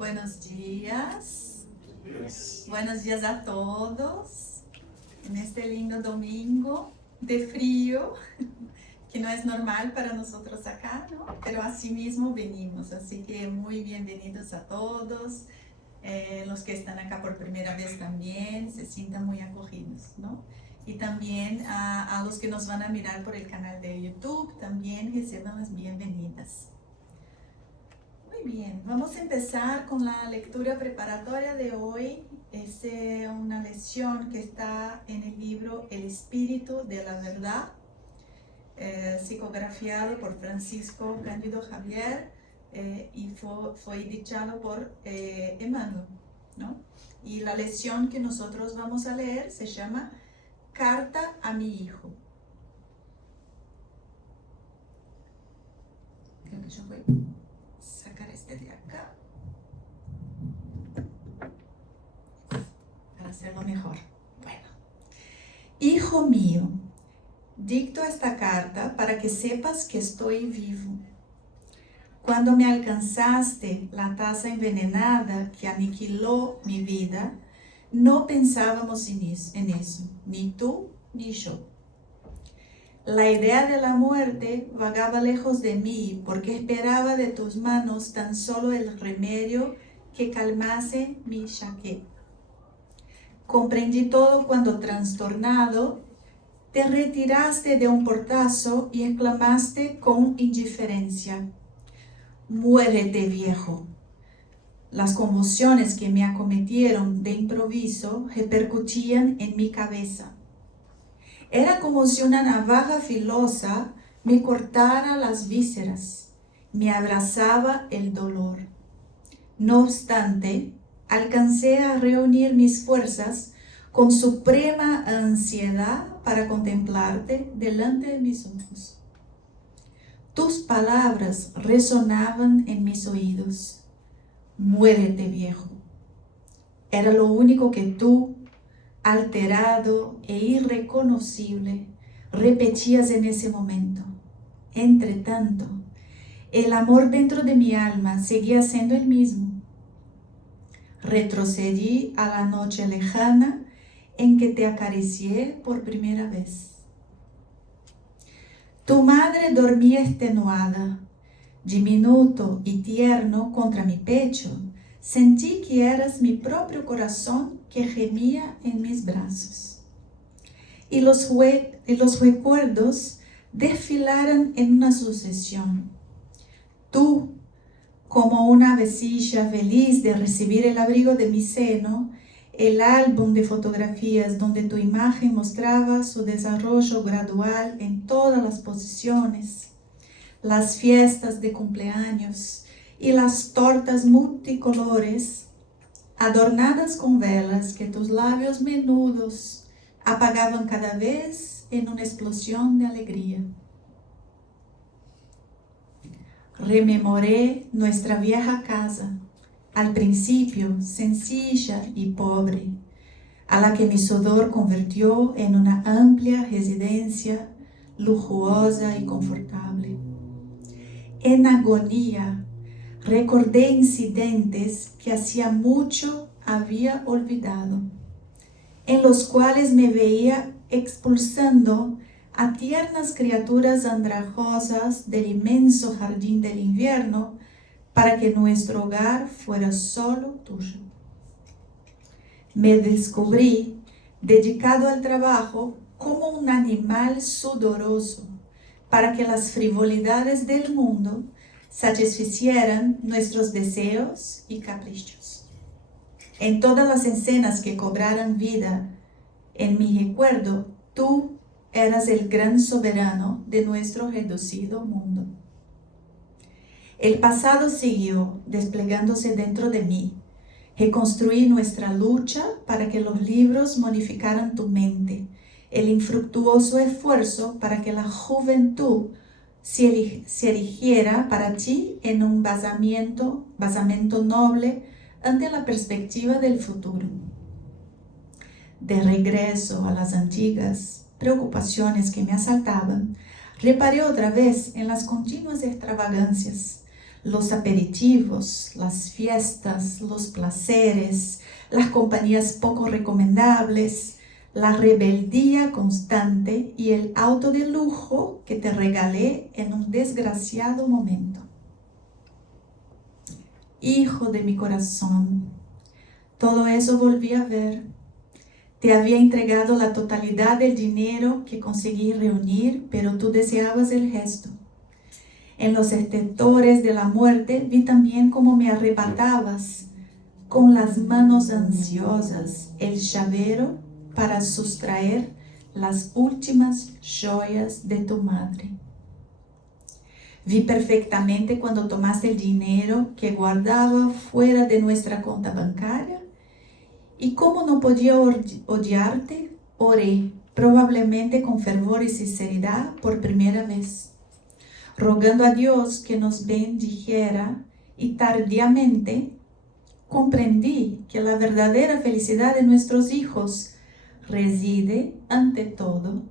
Buenos días. Buenos días a todos. En este lindo domingo de frío, que no es normal para nosotros acá, ¿no? Pero así mismo venimos. Así que muy bienvenidos a todos. Los que están acá por primera vez también se sientan muy acogidos, ¿no? Y también a los que nos van a mirar por el canal de YouTube, también reciban las bienvenidas. Muy bien, vamos a empezar con la lectura preparatoria de hoy. Es una lección que está en el libro El Espíritu de la Verdad, psicografiado por Francisco Cándido Javier y fue dictado por Emmanuel, ¿no? Y la lección que nosotros vamos a leer se llama Carta a mi hijo. Creo que yo voy a sacar este de acá para hacerlo mejor. Bueno, hijo mío, dicto esta carta para que sepas que estoy vivo. Cuando me alcanzaste la taza envenenada que aniquiló mi vida, no pensábamos en eso, ni tú ni yo. La idea de la muerte vagaba lejos de mí porque esperaba de tus manos tan solo el remedio que calmase mi chaqueta. Comprendí todo cuando, trastornado, te retiraste de un portazo y exclamaste con indiferencia: «Muérete, viejo». Las convulsiones que me acometieron de improviso repercutían en mi cabeza. Era como si una navaja filosa me cortara las vísceras, me abrazaba el dolor. No obstante, alcancé a reunir mis fuerzas con suprema ansiedad para contemplarte delante de mis ojos. Tus palabras resonaban en mis oídos. Muérete, viejo. Era lo único que tú, alterado e irreconocible, repetías en ese momento. Entre tanto, el amor dentro de mi alma seguía siendo el mismo. Retrocedí a la noche lejana en que te acaricié por primera vez. Tu madre dormía extenuada. Diminuto y tierno contra mi pecho, sentí que eras mi propio corazón que gemía en mis brazos. Y los recuerdos desfilaron en una sucesión. Tú, como una avecilla feliz de recibir el abrigo de mi seno, el álbum de fotografías donde tu imagen mostraba su desarrollo gradual en todas las posiciones, las fiestas de cumpleaños y las tortas multicolores adornadas con velas que tus labios menudos apagaban cada vez en una explosión de alegría. Rememoré nuestra vieja casa, al principio sencilla y pobre, a la que mi sudor convirtió en una amplia residencia lujosa y confortable. En agonía, recordé incidentes que hacía mucho había olvidado, en los cuales me veía expulsando a tiernas criaturas andrajosas del inmenso jardín del invierno para que nuestro hogar fuera solo tuyo. Me descubrí dedicado al trabajo como un animal sudoroso, para que las frivolidades del mundo satisficieran nuestros deseos y caprichos. En todas las escenas que cobraran vida en mi recuerdo, tú eras el gran soberano de nuestro reducido mundo. El pasado siguió desplegándose dentro de mí. Reconstruí nuestra lucha para que los libros modificaran tu mente, el infructuoso esfuerzo para que la juventud se erigiera para ti en un basamento noble ante la perspectiva del futuro. De regreso a las antiguas preocupaciones que me asaltaban, reparé otra vez en las continuas extravagancias, los aperitivos, las fiestas, los placeres, las compañías poco recomendables, la rebeldía constante y el auto de lujo que te regalé en un desgraciado momento. Hijo de mi corazón, todo eso volví a ver. Te había entregado la totalidad del dinero que conseguí reunir, pero tú deseabas el gesto. En los estertores de la muerte vi también cómo me arrebatabas con las manos ansiosas el llavero para sustraer las últimas joyas de tu madre. Vi perfectamente cuando tomaste el dinero que guardaba fuera de nuestra cuenta bancaria y como no podía odiarte, oré, probablemente con fervor y sinceridad por primera vez, rogando a Dios que nos bendijera, y tardíamente comprendí que la verdadera felicidad de nuestros hijos reside, ante todo,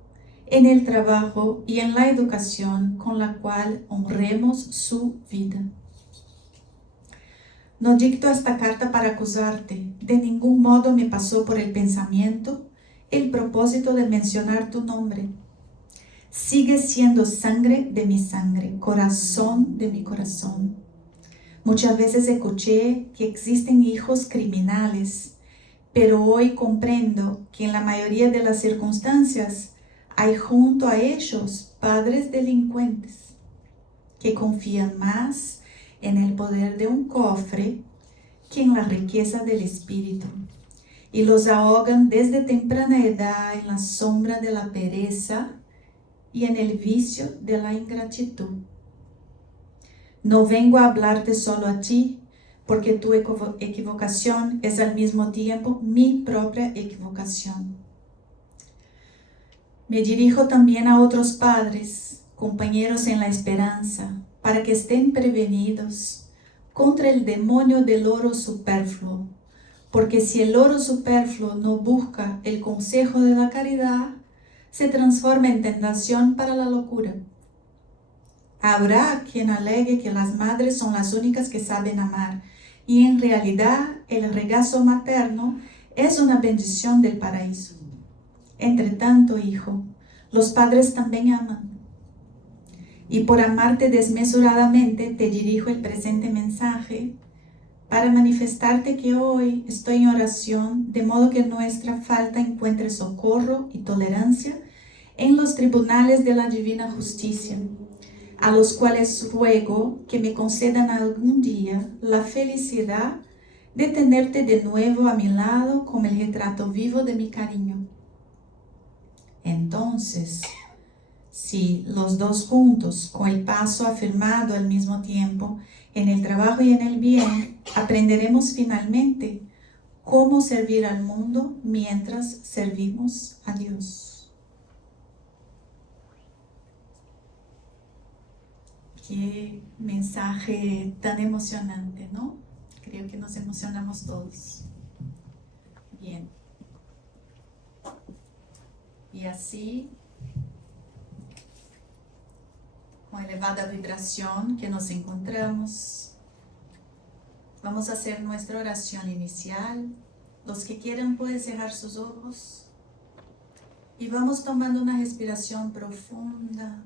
en el trabajo y en la educación con la cual honremos su vida. No dicto esta carta para acusarte, de ningún modo me pasó por el pensamiento el propósito de mencionar tu nombre. Sigues siendo sangre de mi sangre, corazón de mi corazón. Muchas veces escuché que existen hijos criminales, pero hoy comprendo que en la mayoría de las circunstancias hay junto a ellos padres delincuentes que confían más en el poder de un cofre que en la riqueza del espíritu, y los ahogan desde temprana edad en la sombra de la pereza y en el vicio de la ingratitud. No vengo a hablarte solo a ti, porque tu equivocación es al mismo tiempo mi propia equivocación. Me dirijo también a otros padres, compañeros en la esperanza, para que estén prevenidos contra el demonio del oro superfluo, porque si el oro superfluo no busca el consejo de la caridad, se transforma en tentación para la locura. Habrá quien alegue que las madres son las únicas que saben amar, y en realidad el regazo materno es una bendición del paraíso. Entre tanto, hijo, los padres también aman. Y por amarte desmesuradamente te dirijo el presente mensaje para manifestarte que hoy estoy en oración, de modo que nuestra falta encuentre socorro y tolerancia en los tribunales de la divina justicia, a los cuales ruego que me concedan algún día la felicidad de tenerte de nuevo a mi lado como el retrato vivo de mi cariño. Entonces, si los dos juntos, con el paso afirmado al mismo tiempo, en el trabajo y en el bien, aprenderemos finalmente cómo servir al mundo mientras servimos a Dios. Qué mensaje tan emocionante, ¿no? Creo que nos emocionamos todos. Bien. Y así, con elevada vibración que nos encontramos, vamos a hacer nuestra oración inicial. Los que quieran pueden cerrar sus ojos y vamos tomando una respiración profunda,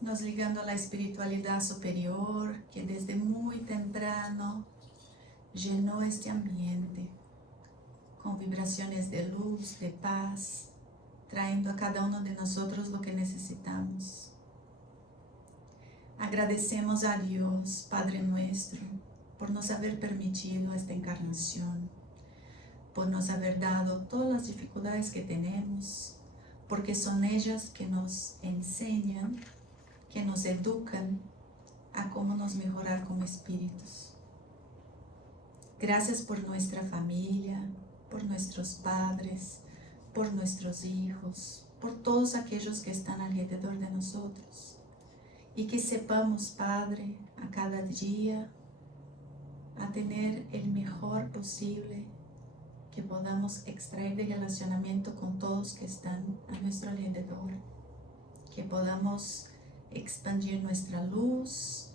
nos ligando a la espiritualidad superior que desde muy temprano llenó este ambiente con vibraciones de luz, de paz, trayendo a cada uno de nosotros lo que necesitamos. Agradecemos a Dios, Padre nuestro, por nos haber permitido esta encarnación, por nos haber dado todas las dificultades que tenemos, porque son ellas que nos enseñan, que nos educan a cómo nos mejorar como espíritus. Gracias por nuestra familia, por nuestros padres, por nuestros hijos, por todos aquellos que están alrededor de nosotros. Y que sepamos, Padre, a cada día, a tener el mejor posible que podamos extraer de relacionamiento con todos que están a nuestro alrededor. Que podamos expandir nuestra luz,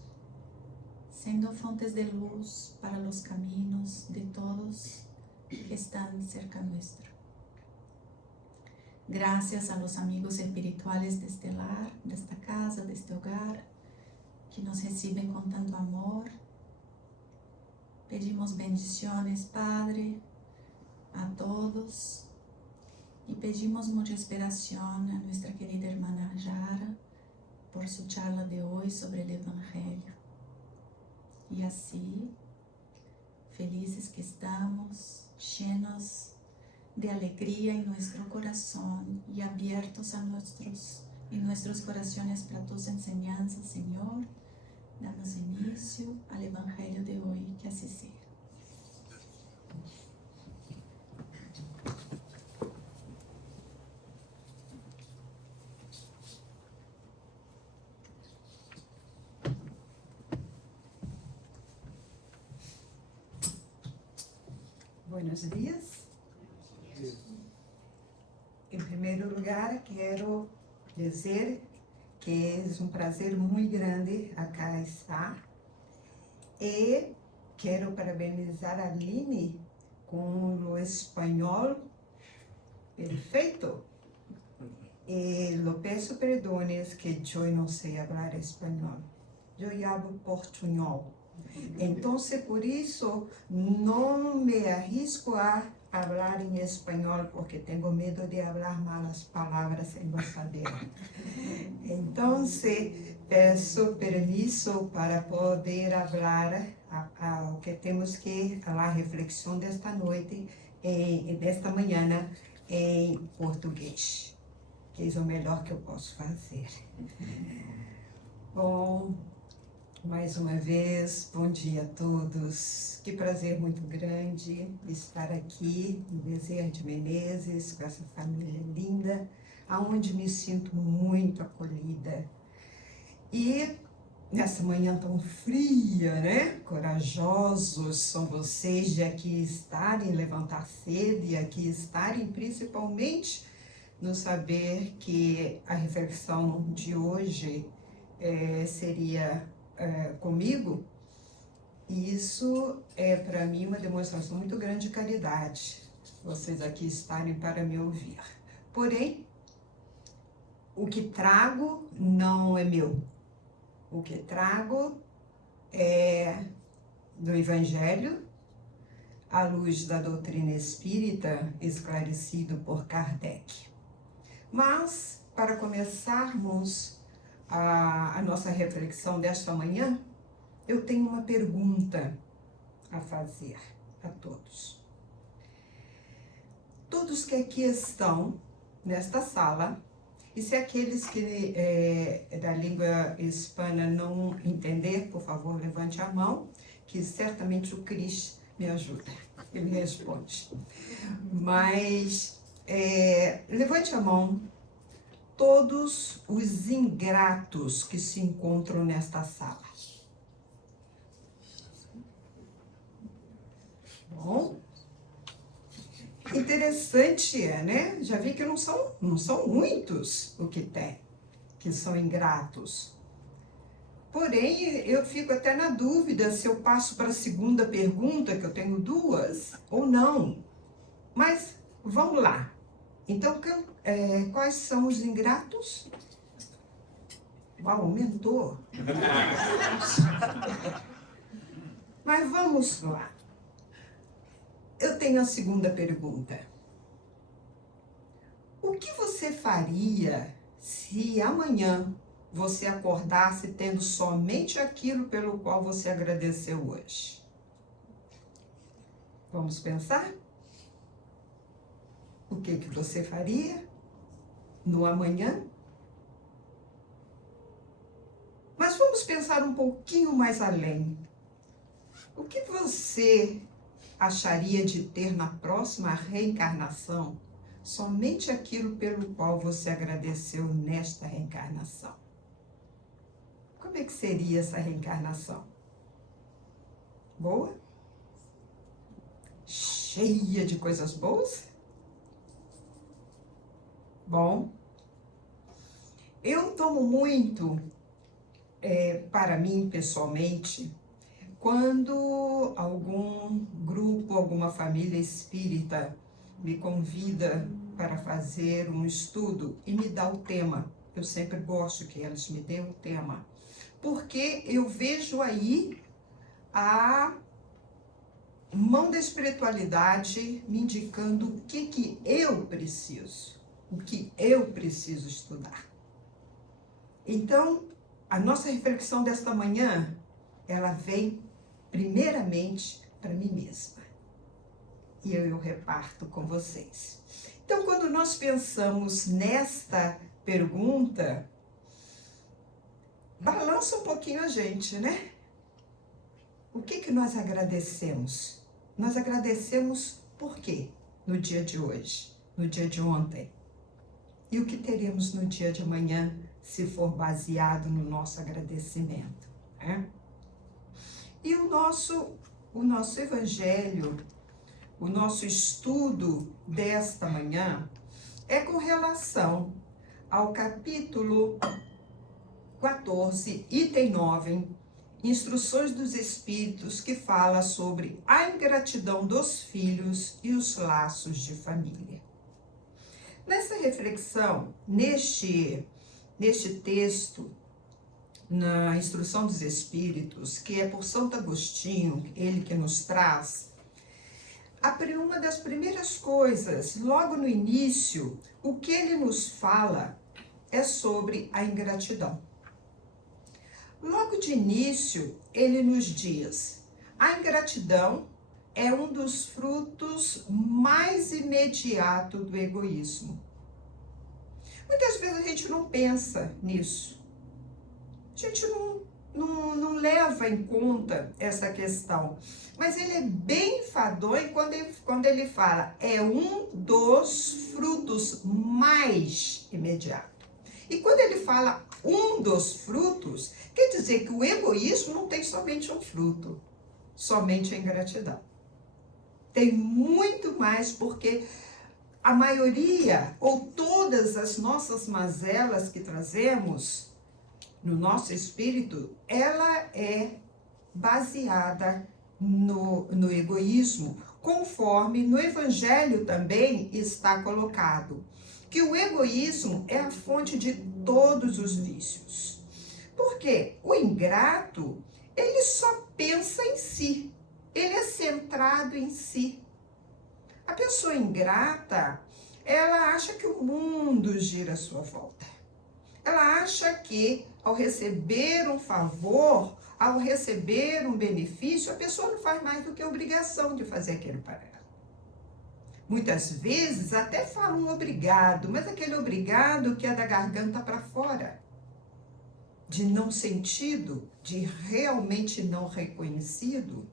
sendo fontes de luz para los caminos de todos que están cerca nuestro. Gracias a los amigos espirituales de este lar, de esta casa, de este hogar, que nos reciben con tanto amor. Pedimos bendiciones, Padre, a todos. Y pedimos mucha inspiración a nuestra querida hermana Yara por su charla de hoy sobre el Evangelio. Y así, felices que estamos, llenos de alegría en nuestro corazón y abiertos en nuestros corazones para tus enseñanzas, Señor, damos inicio al Evangelio de hoy, que así sea. Buenos días. Em primeiro lugar, quero dizer que é um prazer muito grande acá estar. E quero parabenizar a Aline com o espanhol perfeito. E lo peço perdones que eu não sei falar espanhol. Eu falo portunhol. Então, por isso, não me arrisco a falar em espanhol, porque tenho medo de falar malas palavras sem saber. Então, peço permisso para poder falar o que temos que a reflexão desta noite, desta manhã, em português, que é o melhor que eu posso fazer. Bom, mais uma vez, bom dia a todos. Que prazer muito grande estar aqui no Bezerra de Menezes, com essa família linda, aonde me sinto muito acolhida. E nessa manhã tão fria, né? Corajosos são vocês de aqui estarem, levantar cedo e aqui estarem, principalmente no saber que a reflexão de hoje seria comigo. E isso é para mim uma demonstração muito grande de caridade, vocês aqui estarem para me ouvir. Porém, o que trago não é meu. O que trago é do Evangelho, à luz da doutrina espírita, esclarecido por Kardec. Mas, para começarmos a nossa reflexão desta manhã, eu tenho uma pergunta a fazer a todos. Todos que aqui estão nesta sala, e se aqueles que da língua hispana não entender, por favor, levante a mão, que certamente o Cris me ajuda, ele responde. Mas levante a mão todos os ingratos que se encontram nesta sala. Bom, interessante né? Já vi que não são muitos o que tem, que são ingratos. Porém, eu fico até na dúvida se eu passo para a segunda pergunta, que eu tenho duas, ou não. Mas vamos lá. Então, quais são os ingratos? Uau, aumentou. Mas vamos lá. Eu tenho a segunda pergunta. O que você faria se amanhã você acordasse tendo somente aquilo pelo qual você agradeceu hoje? Vamos pensar? O que você faria no amanhã? Mas vamos pensar um pouquinho mais além. O que você acharia de ter na próxima reencarnação somente aquilo pelo qual você agradeceu nesta reencarnação? Como é que seria essa reencarnação? Boa? Cheia de coisas boas? Bom, eu tomo muito para mim pessoalmente, quando algum grupo, alguma família espírita me convida para fazer um estudo e me dá o tema, eu sempre gosto que elas me dêem o tema, porque eu vejo aí a mão da espiritualidade me indicando o que eu preciso, o que eu preciso estudar. Então, a nossa reflexão desta manhã, ela vem primeiramente para mim mesma. E eu reparto com vocês. Então, quando nós pensamos nesta pergunta, balança um pouquinho a gente, né? O que nós agradecemos? Nós agradecemos por quê no dia de hoje, no dia de ontem? E o que teremos no dia de amanhã, se for baseado no nosso agradecimento, né? E o nosso evangelho, o nosso estudo desta manhã é com relação ao capítulo 14, item 9, Instruções dos Espíritos, que fala sobre a ingratidão dos filhos e os laços de família. Nessa reflexão, neste texto, na Instrução dos Espíritos, que é por Santo Agostinho, ele que nos traz, uma das primeiras coisas, logo no início, o que ele nos fala é sobre a ingratidão. Logo de início, ele nos diz, a ingratidão é um dos frutos mais imediatos do egoísmo. Muitas vezes a gente não pensa nisso. A gente não leva em conta essa questão. Mas ele é bem enfadonho quando ele fala, é um dos frutos mais imediatos. E quando ele fala um dos frutos, quer dizer que o egoísmo não tem somente um fruto, somente a ingratidão. Tem muito mais, porque a maioria ou todas as nossas mazelas que trazemos no nosso espírito, ela é baseada no egoísmo, conforme no Evangelho também está colocado, que o egoísmo é a fonte de todos os vícios. Porque o ingrato, ele só pensa em si, ele é centrado em si. A pessoa ingrata, ela acha que o mundo gira à sua volta. Ela acha que ao receber um favor, ao receber um benefício, a pessoa não faz mais do que a obrigação de fazer aquilo para ela. Muitas vezes até falam obrigado, mas aquele obrigado que é da garganta para fora, de não sentido, de realmente não reconhecido.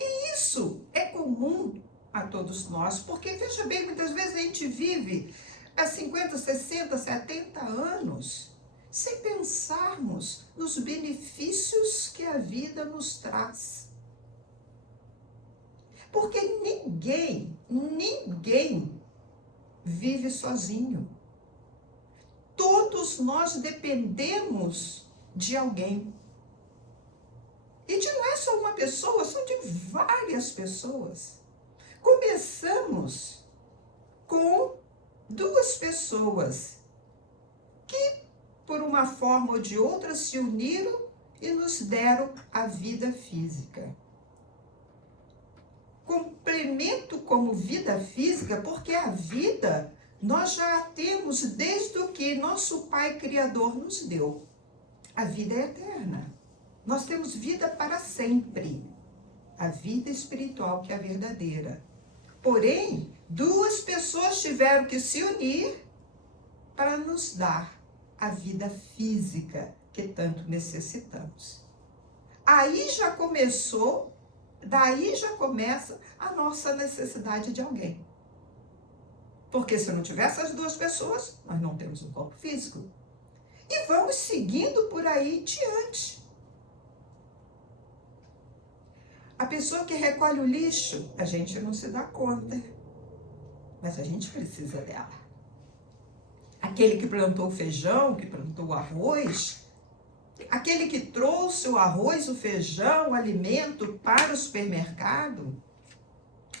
E isso é comum a todos nós, porque, veja bem, muitas vezes a gente vive há 50, 60, 70 anos sem pensarmos nos benefícios que a vida nos traz. Porque ninguém vive sozinho. Todos nós dependemos de alguém. E não é só uma pessoa, são de várias pessoas. Começamos com duas pessoas que, por uma forma ou de outra, se uniram e nos deram a vida física. Complemento como vida física, porque a vida nós já a temos desde o que nosso Pai Criador nos deu. A vida é eterna. Nós temos vida para sempre. A vida espiritual, que é a verdadeira. Porém, duas pessoas tiveram que se unir para nos dar a vida física que tanto necessitamos. Daí já começa a nossa necessidade de alguém. Porque se não tivesse as duas pessoas, nós não temos um corpo físico. E vamos seguindo por aí diante. A pessoa que recolhe o lixo, a gente não se dá conta, mas a gente precisa dela. Aquele que plantou o feijão, que plantou o arroz, Aquele que trouxe o arroz, o feijão, o alimento para o supermercado,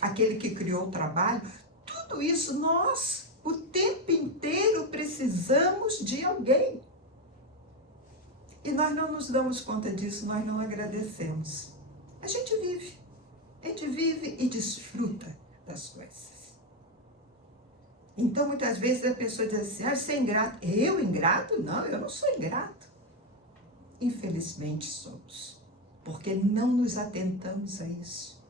aquele que criou o trabalho, tudo isso nós, o tempo inteiro, precisamos de alguém. E nós não nos damos conta disso, nós não agradecemos. A gente vive e desfruta das coisas. Então, muitas vezes a pessoa diz assim, você é ingrato. Eu ingrato? Não, eu não sou ingrato. Infelizmente somos, porque não nos atentamos a isso.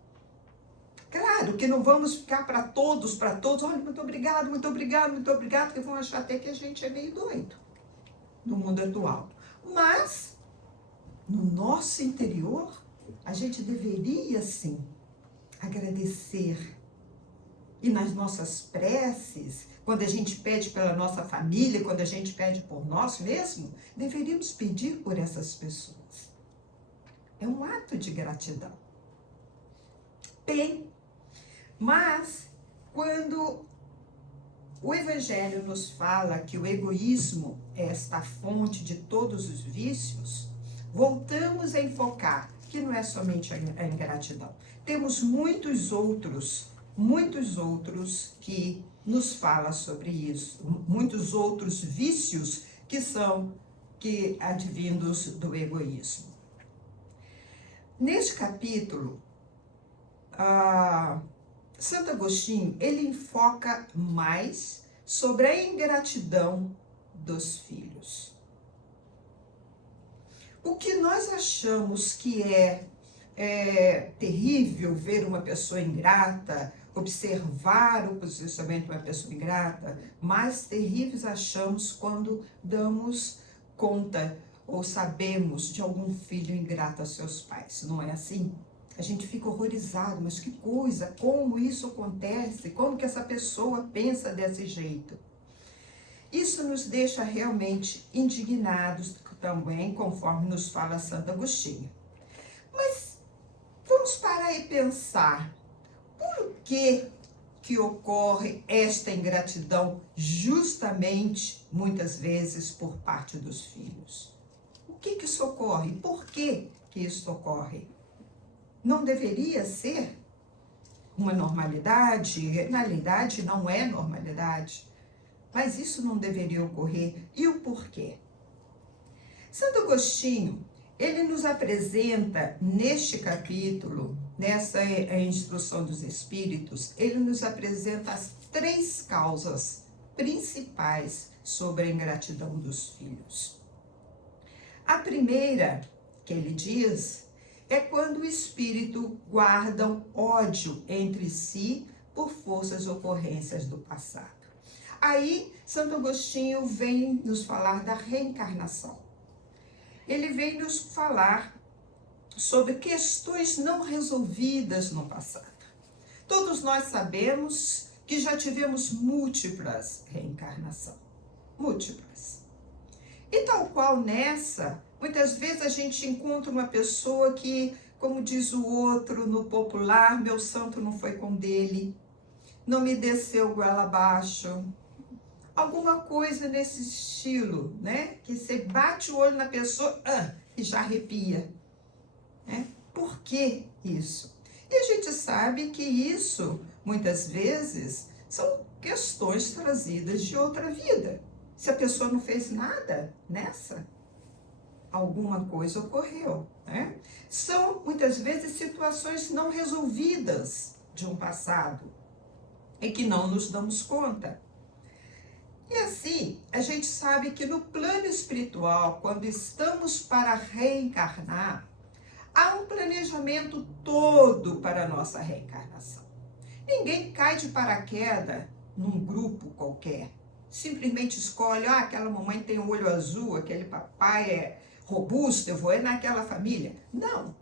Claro que não vamos ficar para todos, olha, muito obrigado, que vão achar até que a gente é meio doido no mundo atual. Mas, no nosso interior, a gente deveria, sim, agradecer. E nas nossas preces, quando a gente pede pela nossa família, quando a gente pede por nós mesmos, deveríamos pedir por essas pessoas. É um ato de gratidão. Bem, mas quando o Evangelho nos fala que o egoísmo é esta fonte de todos os vícios, voltamos a enfocar que não é somente a ingratidão. Temos muitos outros que nos falam sobre isso, muitos outros vícios que advindos do egoísmo. Neste capítulo, Santo Agostinho, ele enfoca mais sobre a ingratidão dos filhos. O que nós achamos que é terrível ver uma pessoa ingrata, observar o posicionamento de uma pessoa ingrata, mais terríveis achamos quando damos conta ou sabemos de algum filho ingrato a seus pais. Não é assim? A gente fica horrorizado, mas que coisa, como isso acontece, como que essa pessoa pensa desse jeito. Isso nos deixa realmente indignados também, conforme nos fala Santo Agostinho. Mas vamos parar e pensar, por que ocorre esta ingratidão justamente, muitas vezes, por parte dos filhos? O que isso ocorre? Por que isso ocorre? Não deveria ser uma normalidade? Na realidade, não é normalidade. Mas isso não deveria ocorrer. E o porquê? Santo Agostinho, ele nos apresenta neste capítulo, nessa instrução dos Espíritos, ele nos apresenta as 3 causas principais sobre a ingratidão dos filhos. A primeira, que ele diz, é quando o espírito guarda ódio entre si por forças ou ocorrências do passado. Aí, Santo Agostinho vem nos falar da reencarnação. Ele vem nos falar sobre questões não resolvidas no passado. Todos nós sabemos que já tivemos múltiplas reencarnações. Múltiplas. E tal qual nessa, muitas vezes a gente encontra uma pessoa que, como diz o outro no popular, meu santo não foi com dele, não me desceu goela abaixo. Alguma coisa nesse estilo, né? Que você bate o olho na pessoa e já arrepia. Né? Por que isso? E a gente sabe que isso, muitas vezes, são questões trazidas de outra vida. Se a pessoa não fez nada nessa, alguma coisa ocorreu. Né? São, muitas vezes, situações não resolvidas de um passado e que não nos damos conta. E assim, a gente sabe que no plano espiritual, quando estamos para reencarnar, há um planejamento todo para a nossa reencarnação. Ninguém cai de paraquedas num grupo qualquer. Simplesmente escolhe, aquela mamãe tem o olho azul, aquele papai é robusto, eu vou naquela família. Não.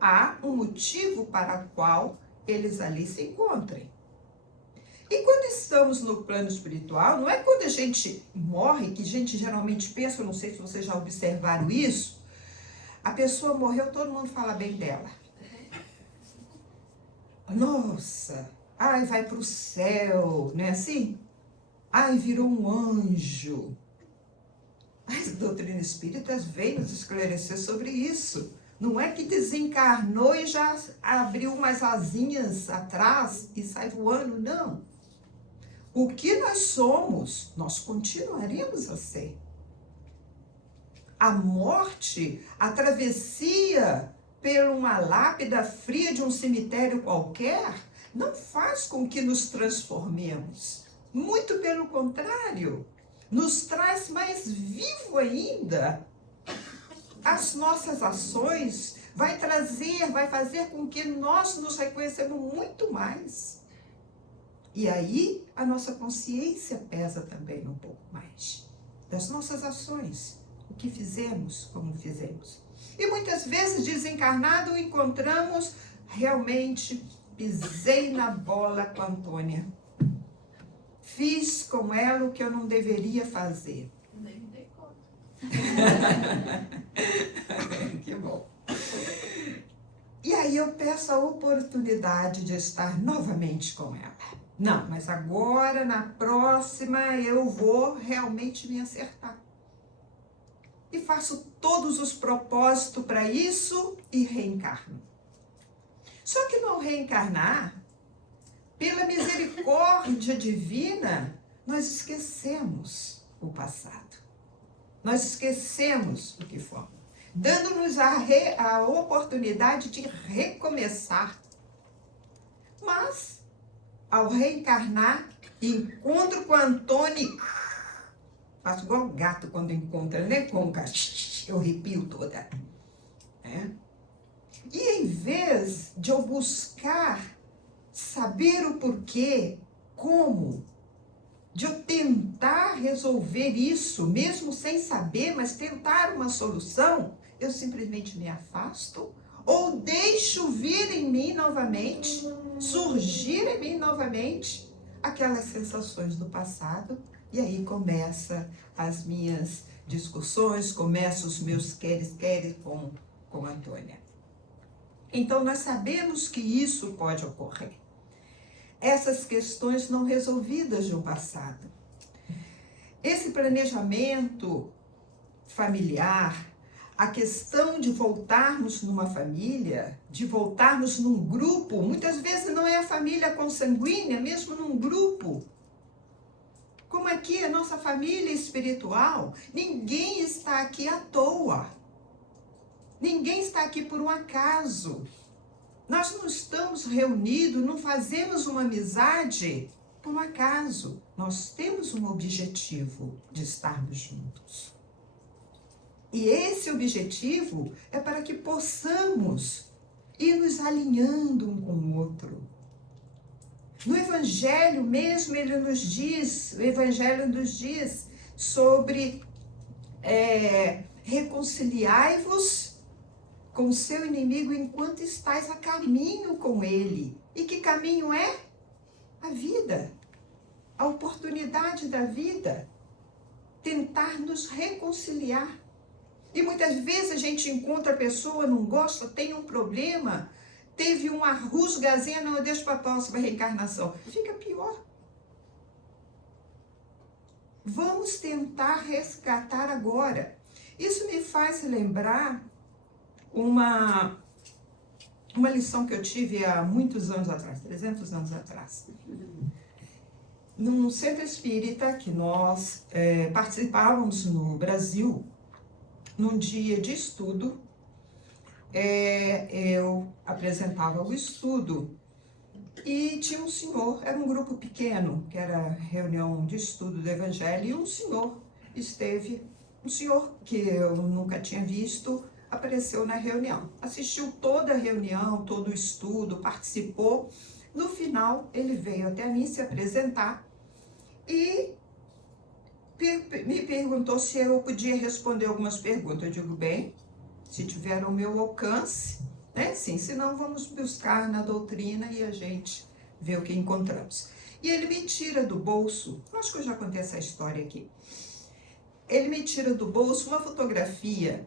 Há um motivo para o qual eles ali se encontrem. E quando estamos no plano espiritual, não é quando a gente morre, que a gente geralmente pensa, eu não sei se vocês já observaram isso, a pessoa morreu, todo mundo fala bem dela. Nossa, vai para o céu, não é assim? Virou um anjo. A doutrina espírita veio nos esclarecer sobre isso. Não é que desencarnou e já abriu umas asinhas atrás e sai voando, não. O que nós somos, nós continuaremos a ser. A morte, a travessia por uma lápida fria de um cemitério qualquer, não faz com que nos transformemos. Muito pelo contrário, nos traz mais vivo ainda. As nossas ações vai fazer com que nós nos reconhecemos muito mais. E aí a nossa consciência pesa também um pouco mais. Das nossas ações, o que fizemos, como fizemos. E muitas vezes desencarnado encontramos, realmente pisei na bola com a Antônia. Fiz com ela o que eu não deveria fazer. Nem me dei conta. Que bom. E aí eu peço a oportunidade de estar novamente com ela. Não, mas agora, na próxima, eu vou realmente me acertar. E faço todos os propósitos para isso e reencarno. Só que no reencarnar, pela misericórdia divina, nós esquecemos o passado. Nós esquecemos o que fomos, dando-nos a oportunidade de recomeçar. Mas, ao reencarnar, encontro com a Antônia, faço igual gato quando encontra, né? Eu arrepio toda. E em vez de eu buscar saber o porquê, como, de eu tentar resolver isso, mesmo sem saber, mas tentar uma solução, eu simplesmente me afasto ou deixo vir em mim novamente, surgir em mim novamente aquelas sensações do passado, e aí começa as minhas discussões, começam os meus queres com a Antônia. Então nós sabemos que isso pode ocorrer. Essas questões não resolvidas de um passado. Esse planejamento familiar, a questão de voltarmos numa família, de voltarmos num grupo, muitas vezes não é a família consanguínea, mesmo num grupo. Como aqui a nossa família espiritual, ninguém está aqui à toa. Ninguém está aqui por um acaso. Nós não estamos reunidos, não fazemos uma amizade por um acaso. Nós temos um objetivo de estarmos juntos. E esse objetivo é para que possamos ir nos alinhando um com o outro. No Evangelho mesmo, ele nos diz, o Evangelho nos diz sobre reconciliai-vos com o seu inimigo enquanto estais a caminho com ele. E que caminho é? A vida, a oportunidade da vida, tentar nos reconciliar. E muitas vezes a gente encontra a pessoa, não gosta, tem um problema, teve uma rusgazinha, não, deixa para a próxima reencarnação. Fica pior. Vamos tentar resgatar agora. Isso me faz lembrar uma lição que eu tive há muitos anos atrás, 300 anos atrás. Num centro espírita que nós participávamos no Brasil, num dia de estudo, eu apresentava o estudo e tinha um senhor, era um grupo pequeno, que era reunião de estudo do Evangelho, e um senhor que eu nunca tinha visto, apareceu na reunião. Assistiu toda a reunião, todo o estudo, participou. No final, ele veio até mim se apresentar e me perguntou se eu podia responder algumas perguntas. Eu digo, bem, se tiver ao meu alcance, né? Sim, senão vamos buscar na doutrina e a gente vê o que encontramos. E ele me tira do bolso, acho que eu já contei essa história aqui, ele me tira do bolso uma fotografia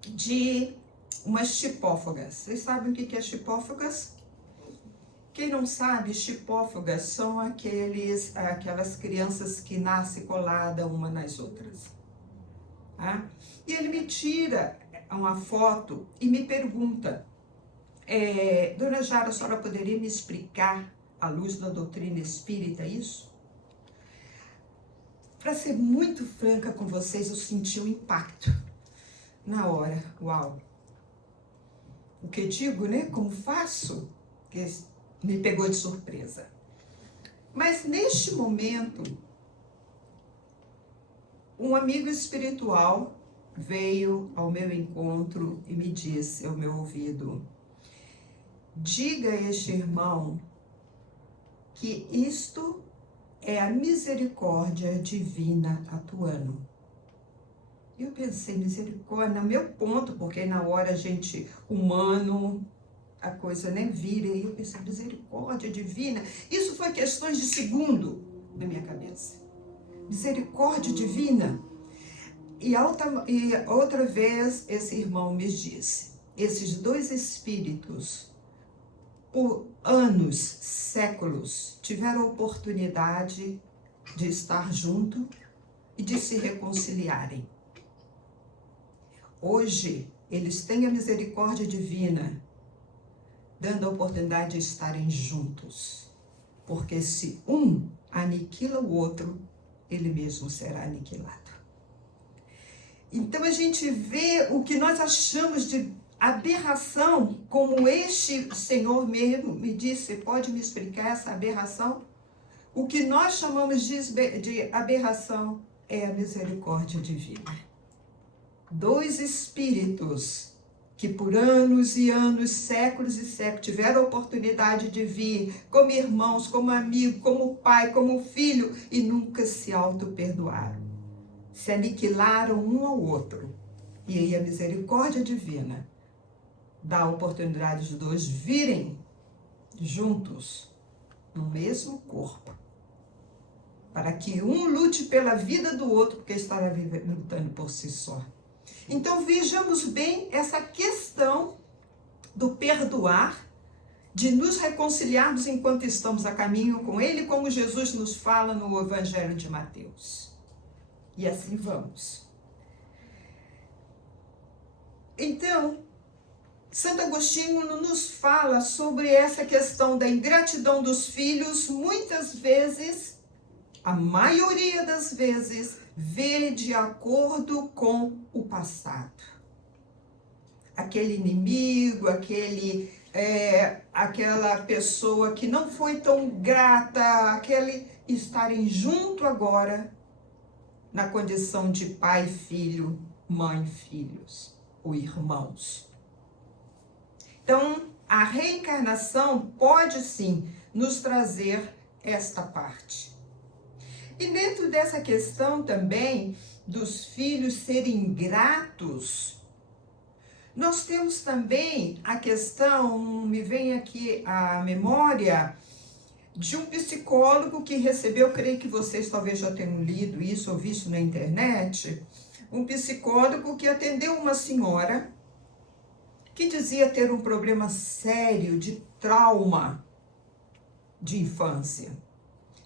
de umas chipófagas. Vocês sabem o que é chipófagas? Quem não sabe, chipófagas são aquelas crianças que nascem coladas uma nas outras. Tá? E ele me tira uma foto e me pergunta, Dona Jara, a senhora poderia me explicar, à luz da doutrina espírita, isso? Para ser muito franca com vocês, eu senti um impacto na hora. Uau! O que digo, né? Como faço? Que me pegou de surpresa. Mas neste momento, um amigo espiritual veio ao meu encontro e me disse ao meu ouvido: diga a este irmão que isto é a misericórdia divina atuando. Eu pensei, misericórdia, no meu ponto, porque na hora a gente, humano, a coisa nem vira, e eu pensei, misericórdia divina, isso foi questões de segundo na minha cabeça. Misericórdia divina. E outra vez esse irmão me disse, esses dois espíritos, por anos, séculos, tiveram a oportunidade de estar junto e de se reconciliarem. Hoje, eles têm a misericórdia divina, dando a oportunidade de estarem juntos. Porque se um aniquila o outro, ele mesmo será aniquilado. Então a gente vê o que nós achamos de aberração, como este senhor mesmo me disse, pode me explicar essa aberração? O que nós chamamos de aberração é a misericórdia divina. Dois espíritos que por anos e anos, séculos e séculos, tiveram a oportunidade de vir como irmãos, como amigo, como pai, como filho, e nunca se auto-perdoaram. Se aniquilaram um ao outro. E aí a misericórdia divina dá a oportunidade de dois virem juntos no mesmo corpo, para que um lute pela vida do outro, porque estará lutando por si só. Então vejamos bem essa questão do perdoar, de nos reconciliarmos enquanto estamos a caminho com Ele, como Jesus nos fala no Evangelho de Mateus. E assim vamos. Então, Santo Agostinho nos fala sobre essa questão da ingratidão dos filhos, muitas vezes, a maioria das vezes, vê de acordo com o passado. Aquele inimigo, aquela pessoa que não foi tão grata, aquele estarem junto agora na condição de pai, filho, mãe, filhos ou irmãos. Então, a reencarnação pode sim nos trazer esta parte. E dentro dessa questão também dos filhos serem ingratos, nós temos também a questão, me vem aqui à memória, de um psicólogo que recebeu, creio que vocês talvez já tenham lido isso ou visto na internet, um psicólogo que atendeu uma senhora que dizia ter um problema sério de trauma de infância.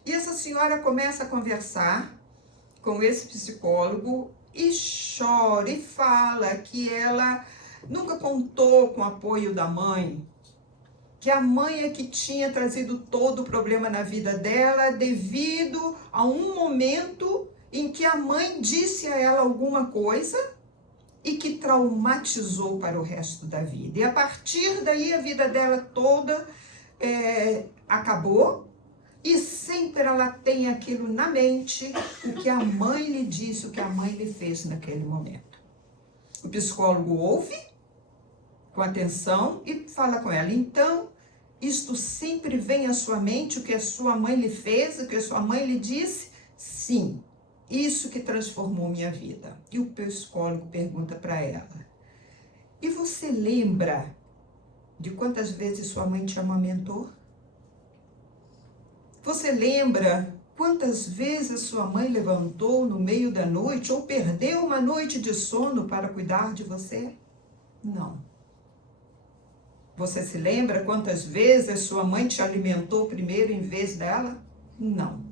E essa senhora começa a conversar com esse psicólogo e chora e fala que ela nunca contou com o apoio da mãe, que a mãe é que tinha trazido todo o problema na vida dela devido a um momento em que a mãe disse a ela alguma coisa e que traumatizou para o resto da vida. E a partir daí a vida dela toda acabou. E sempre ela tem aquilo na mente, o que a mãe lhe disse, o que a mãe lhe fez naquele momento. O psicólogo ouve com atenção e fala com ela, então, isto sempre vem à sua mente, o que a sua mãe lhe fez, o que a sua mãe lhe disse? Sim, isso que transformou minha vida. E o psicólogo pergunta para ela, e você lembra de quantas vezes sua mãe te amamentou? Você lembra quantas vezes sua mãe levantou no meio da noite ou perdeu uma noite de sono para cuidar de você? Não. Você se lembra quantas vezes sua mãe te alimentou primeiro em vez dela? Não.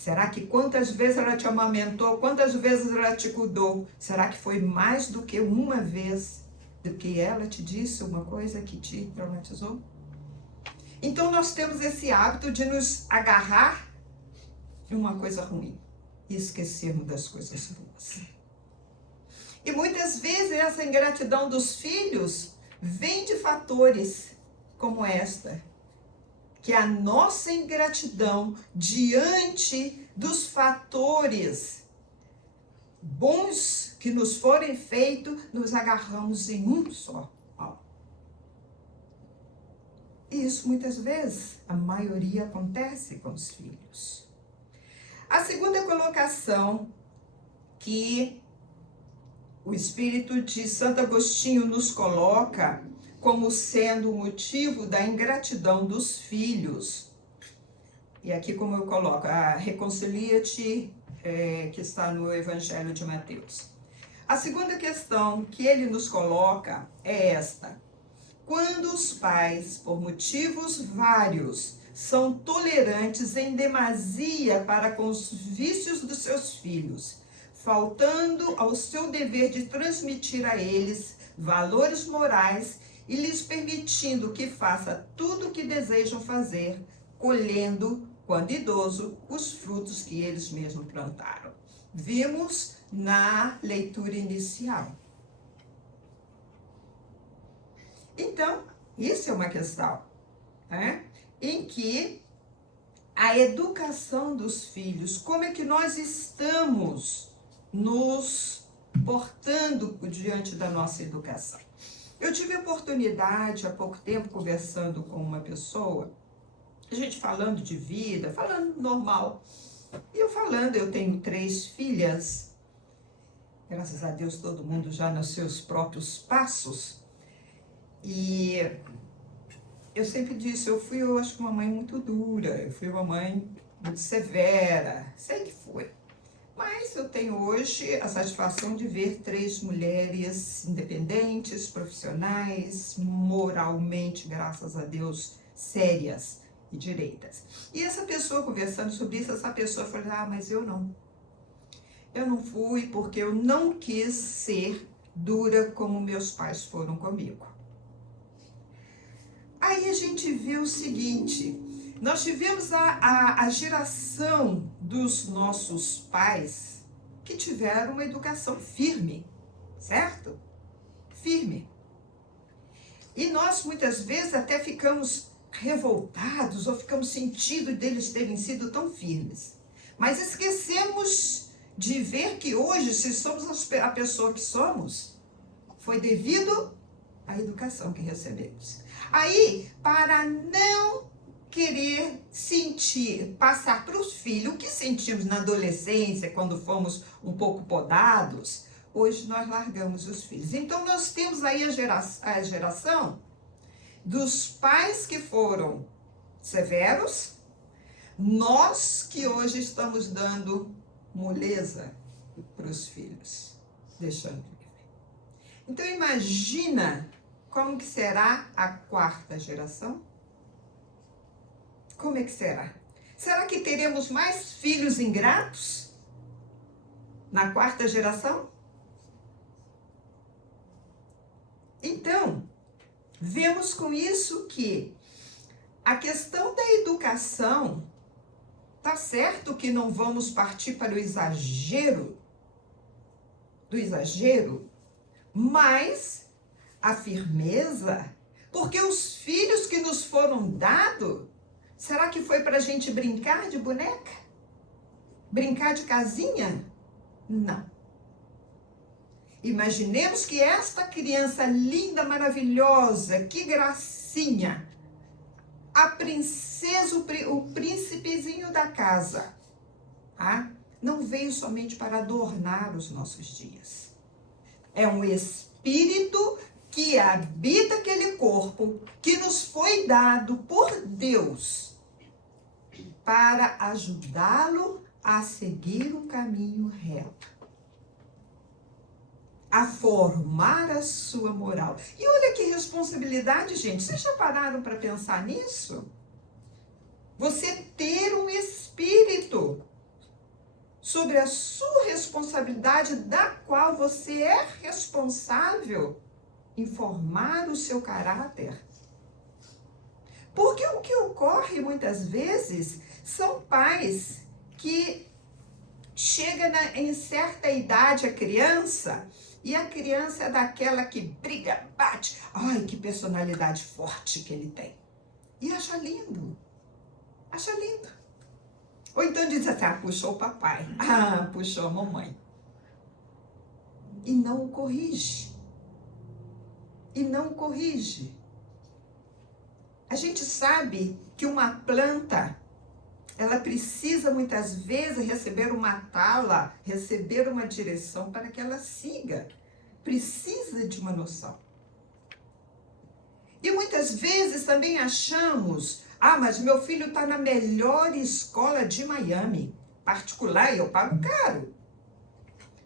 Será que quantas vezes ela te amamentou, quantas vezes ela te cuidou? Será que foi mais do que uma vez do que ela te disse uma coisa que te traumatizou? Então nós temos esse hábito de nos agarrar em uma coisa ruim e esquecermos das coisas boas. E muitas vezes essa ingratidão dos filhos vem de fatores como esta, que a nossa ingratidão diante dos fatores bons que nos forem feitos, nos agarramos em um só. E isso muitas vezes, a maioria acontece com os filhos. A segunda colocação que o Espírito de Santo Agostinho nos coloca como sendo o motivo da ingratidão dos filhos. E aqui como eu coloco, a reconcilia-te, que está no Evangelho de Mateus. A segunda questão que ele nos coloca é esta: quando os pais, por motivos vários, são tolerantes em demasia para com os vícios dos seus filhos, faltando ao seu dever de transmitir a eles valores morais e lhes permitindo que faça tudo o que desejam fazer, colhendo, quando idoso, os frutos que eles mesmos plantaram. Vimos na leitura inicial. Então, isso é uma questão, né, em que a educação dos filhos, como é que nós estamos nos portando diante da nossa educação. Eu tive a oportunidade, há pouco tempo, conversando com uma pessoa, a gente falando de vida, falando normal, e eu tenho 3 filhas, graças a Deus todo mundo já nos seus próprios passos, e eu sempre disse, eu acho que uma mãe muito dura, eu fui uma mãe muito severa, sei que foi. Mas eu tenho hoje a satisfação de ver 3 mulheres independentes, profissionais, moralmente, graças a Deus, sérias e direitas. E essa pessoa, conversando sobre isso, essa pessoa falou, mas eu não. Eu não fui porque eu não quis ser dura como meus pais foram comigo. Aí a gente viu o seguinte, nós tivemos a geração dos nossos pais que tiveram uma educação firme, certo? Firme. E nós muitas vezes até ficamos revoltados ou ficamos sentindo deles terem sido tão firmes. Mas esquecemos de ver que hoje, se somos a pessoa que somos, foi devido à educação que recebemos. Aí, para não querer sentir, passar para os filhos o que sentimos na adolescência, quando fomos um pouco podados, hoje nós largamos os filhos. Então, nós temos aí a geração dos pais que foram severos, nós que hoje estamos dando moleza para os filhos, deixando livre. Então, imagina como que será a 4ª geração? Como é que será? Será que teremos mais filhos ingratos na 4ª geração? Então, vemos com isso que a questão da educação, tá certo que não vamos partir para o exagero, mas a firmeza, porque os filhos que nos foram dados, será que foi para a gente brincar de boneca? Brincar de casinha? Não. Imaginemos que esta criança linda, maravilhosa, que gracinha, a princesa, o príncipezinho da casa, tá? Não veio somente para adornar os nossos dias. É um espírito que habita aquele corpo, que nos foi dado por Deus para ajudá-lo a seguir um caminho reto, a formar a sua moral. E olha que responsabilidade, gente. Vocês já pararam para pensar nisso? Você ter um espírito sobre a sua responsabilidade, da qual você é responsável em formar o seu caráter. Porque o que ocorre muitas vezes são pais que chegam em certa idade a criança, e a criança é daquela que briga, bate. Ai, que personalidade forte que ele tem. E acha lindo. Acha lindo. Ou então diz assim, puxou o papai. Puxou a mamãe. E não o corrige. E não o corrige. A gente sabe que uma planta, ela precisa muitas vezes receber uma tala, receber uma direção para que ela siga. Precisa de uma noção. E muitas vezes também achamos, mas meu filho está na melhor escola de Miami, particular, e eu pago caro.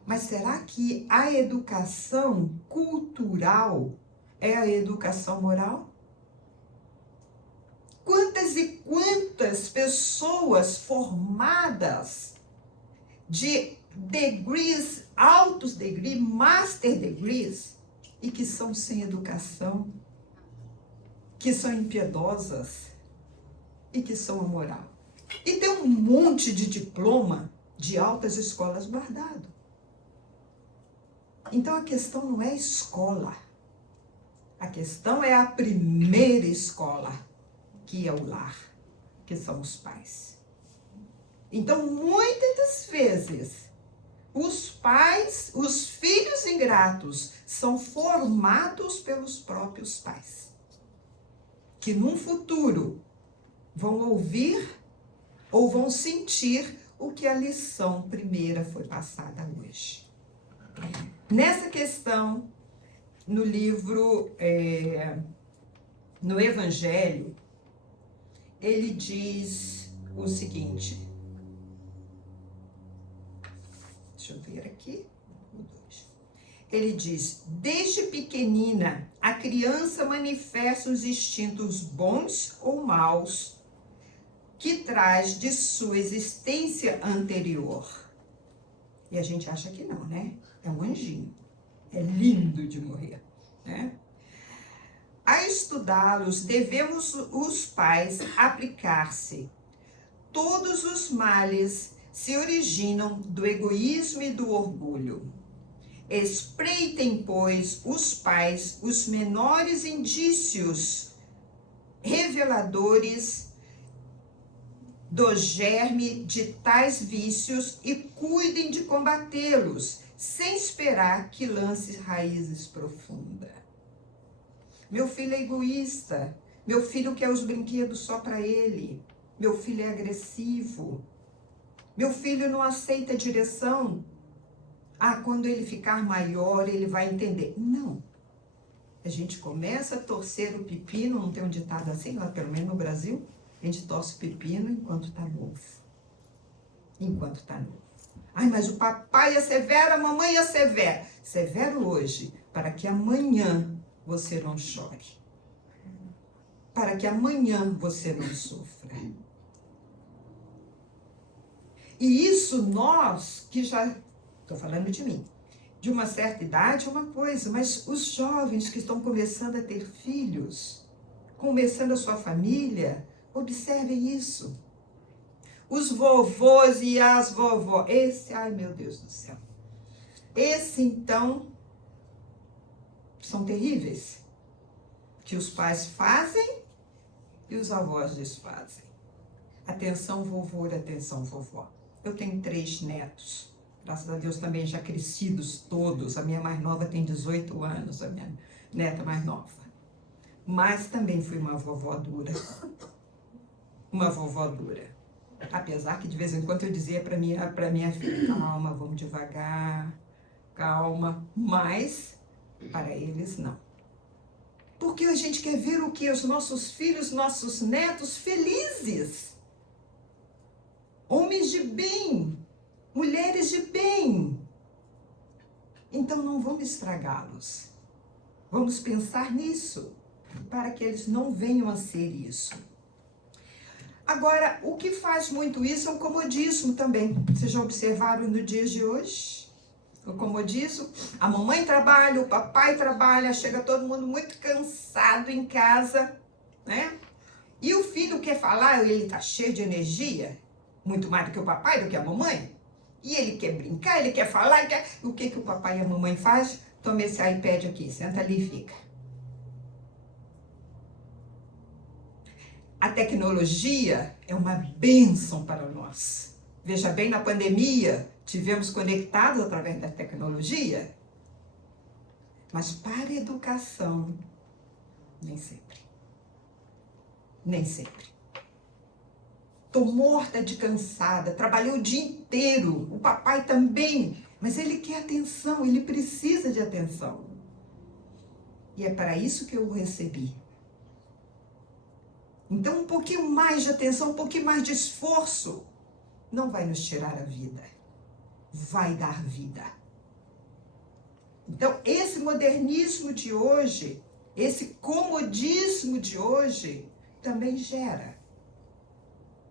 Mas será que a educação cultural é a educação moral? Quantas e quantas pessoas formadas de degrees, altos degrees, master degrees, e que são sem educação, que são impiedosas e que são amoral. E tem um monte de diploma de altas escolas guardado. Então a questão não é escola. A questão é a primeira escola, que é o lar, que são os pais. Então, muitas das vezes, os pais, os filhos ingratos, são formados pelos próprios pais, que num futuro vão ouvir ou vão sentir o que a lição primeira foi passada hoje. Nessa questão, no livro, no Evangelho, ele diz o seguinte, deixa eu ver aqui, ele diz, desde pequenina, a criança manifesta os instintos bons ou maus que traz de sua existência anterior. E a gente acha que não, né? É um anjinho, é lindo de morrer, né? A estudá-los, devemos os pais aplicar-se. Todos os males se originam do egoísmo e do orgulho. Espreitem, pois, os pais os menores indícios reveladores do germe de tais vícios e cuidem de combatê-los, sem esperar que lance raízes profundas. Meu filho é egoísta, meu filho quer os brinquedos só para ele, meu filho é agressivo, meu filho não aceita direção. Quando ele ficar maior, ele vai entender. Não. A gente começa a torcer o pepino, não tem um ditado assim, lá pelo menos no Brasil, a gente torce o pepino enquanto está novo. Enquanto está novo. Mas o papai é severo, a mamãe é severa. Severo hoje, para que amanhã você não chore. Para que amanhã você não sofra. E isso nós, que já, estou falando de mim, de uma certa idade é uma coisa, mas os jovens que estão começando a ter filhos, começando a sua família, observem isso. Os vovôs e as vovós, ai meu Deus do céu. Esse então, são terríveis, que os pais fazem e os avós desfazem. Atenção vovô e atenção vovó. Eu tenho 3 netos, graças a Deus também já crescidos todos. A minha mais nova tem 18 anos, a minha neta mais nova. Mas também fui uma vovó dura. Uma vovó dura. Apesar que de vez em quando eu dizia para minha filha, calma, vamos devagar, calma. Mas para eles não. Porque a gente quer ver o quê? Os nossos filhos, nossos netos felizes. Homens de bem, mulheres de bem. Então não vamos estragá-los. Vamos pensar nisso, para que eles não venham a ser isso. Agora, o que faz muito isso é o comodismo também. Vocês já observaram no dia de hoje? O comodismo. A mamãe trabalha, o papai trabalha, chega todo mundo muito cansado em casa, né? E o filho quer falar, ele tá cheio de energia, muito mais do que o papai, do que a mamãe. E ele quer brincar, ele quer falar, o que o papai e a mamãe faz? Toma esse iPad aqui, senta ali e fica. A tecnologia é uma bênção para nós. Veja bem, na pandemia, tivemos conectados através da tecnologia, mas para a educação, nem sempre. Nem sempre. Estou morta de cansada, trabalhei o dia inteiro, o papai também, mas ele quer atenção, ele precisa de atenção. E é para isso que eu o recebi. Então, um pouquinho mais de atenção, um pouquinho mais de esforço, não vai nos tirar a vida, vai dar vida. Então, esse modernismo de hoje, esse comodismo de hoje, também gera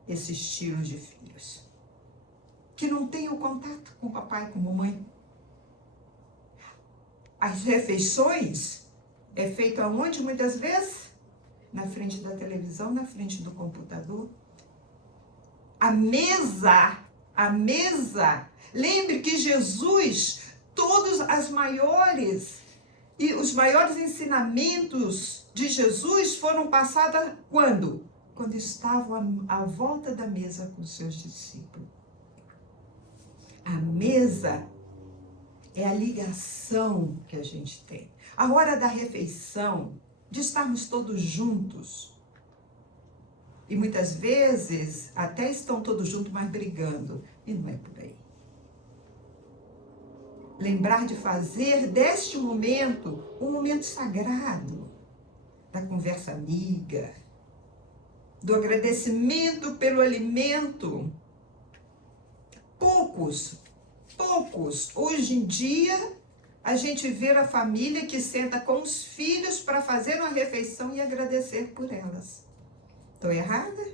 esse estilo de filhos, que não tem o contato com o papai, com a mamãe. As refeições é feito aonde muitas vezes? Na frente da televisão, na frente do computador. A mesa, lembre que Jesus, todos as maiores e os maiores ensinamentos de Jesus foram passados quando? Quando estavam à volta da mesa com seus discípulos. A mesa é a ligação que a gente tem. A hora da refeição, de estarmos todos juntos. E muitas vezes até estão todos juntos, mas brigando. E não é por aí. Lembrar de fazer deste momento um momento sagrado, da conversa amiga, do agradecimento pelo alimento. Poucos, hoje em dia, a gente vê a família que senta com os filhos para fazer uma refeição e agradecer por elas. Estou errada?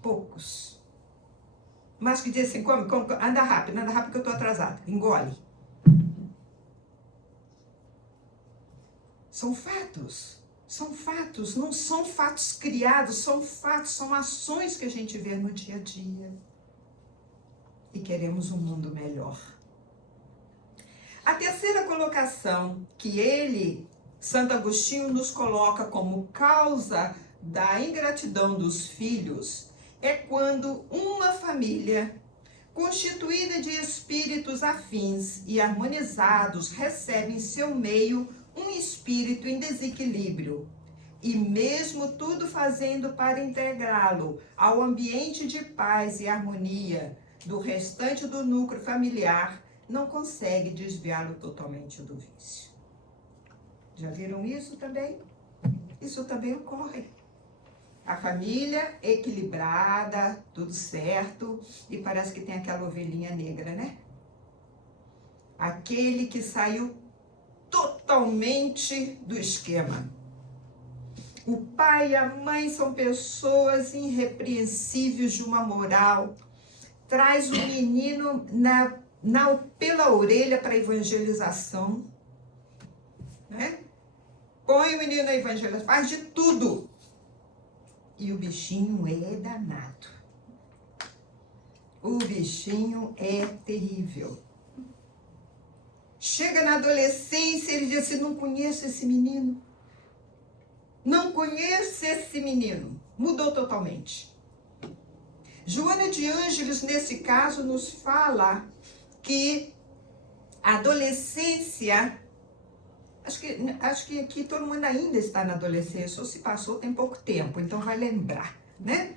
Poucos. Mas que dizem assim, come, anda rápido que eu estou atrasada. Engole. São fatos, não são fatos criados, são fatos, são ações que a gente vê no dia a dia. E queremos um mundo melhor. A terceira colocação que Santo Agostinho, nos coloca como causa da ingratidão dos filhos é quando uma família constituída de espíritos afins e harmonizados recebe em seu meio um espírito em desequilíbrio e mesmo tudo fazendo para integrá-lo ao ambiente de paz e harmonia do restante do núcleo familiar, não consegue desviá-lo totalmente do vício. Já viram isso também? Isso também ocorre. A família equilibrada, tudo certo, e parece que tem aquela ovelhinha negra, né? Aquele que saiu totalmente do esquema. O pai e a mãe são pessoas irrepreensíveis de uma moral. Traz o menino pela orelha para a evangelização, né? Põe o menino na evangelização, faz de tudo. E o bichinho é danado. O bichinho é terrível. Chega na adolescência, ele diz assim, não conheço esse menino. Não conheço esse menino. Mudou totalmente. Joana de Ângeles, nesse caso, nos fala que a adolescência, acho que aqui todo mundo ainda está na adolescência, ou se passou tem pouco tempo, então vai lembrar, né?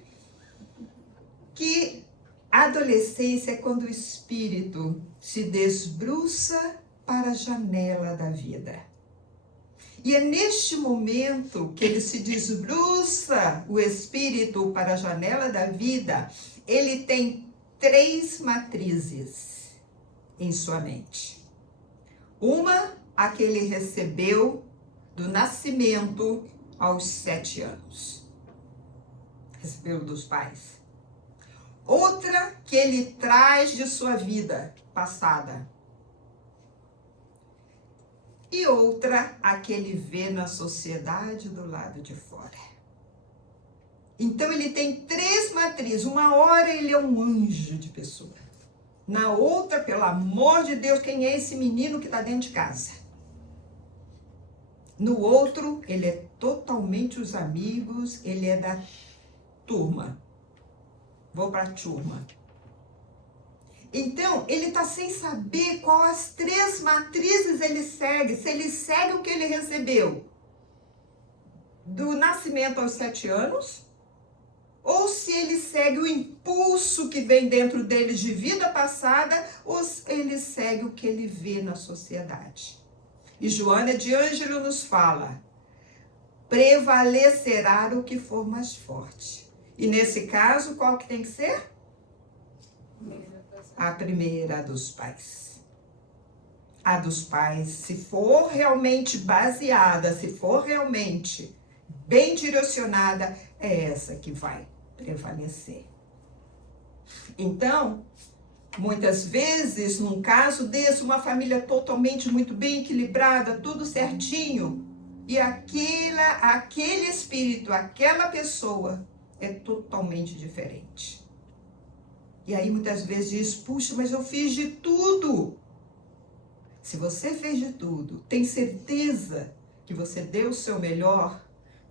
Que a adolescência é quando o espírito se desbruça para a janela da vida. E é neste momento que ele se desbruça, o espírito, para a janela da vida, ele tem 3 matrizes em sua mente. Uma, a que ele recebeu do nascimento aos 7 anos. recebeu dos pais. Outra que ele traz de sua vida passada. E outra a que ele vê na sociedade do lado de fora. Então ele tem 3 matrizes. Uma hora ele é um anjo de pessoa. Na outra, pelo amor de Deus, quem é esse menino que está dentro de casa? No outro, ele é totalmente os amigos, ele é da turma. Vou para a turma. Então, ele está sem saber qual as 3 matrizes ele segue. Se ele segue o que ele recebeu do nascimento aos 7 anos, ou se ele segue o impulso que vem dentro dele de vida passada, ou se ele segue o que ele vê na sociedade. E Joana de Ângelo nos fala, prevalecerá o que for mais forte. E nesse caso, qual que tem que ser? A primeira, a dos pais. A dos pais, se for realmente baseada, se for realmente bem direcionada, é essa que vai prevalecer. Então, muitas vezes, num caso desse, uma família totalmente muito bem equilibrada, tudo certinho, e aquele espírito, aquela pessoa é totalmente diferente. E aí muitas vezes diz, puxa, mas eu fiz de tudo. Se você fez de tudo, tem certeza que você deu o seu melhor,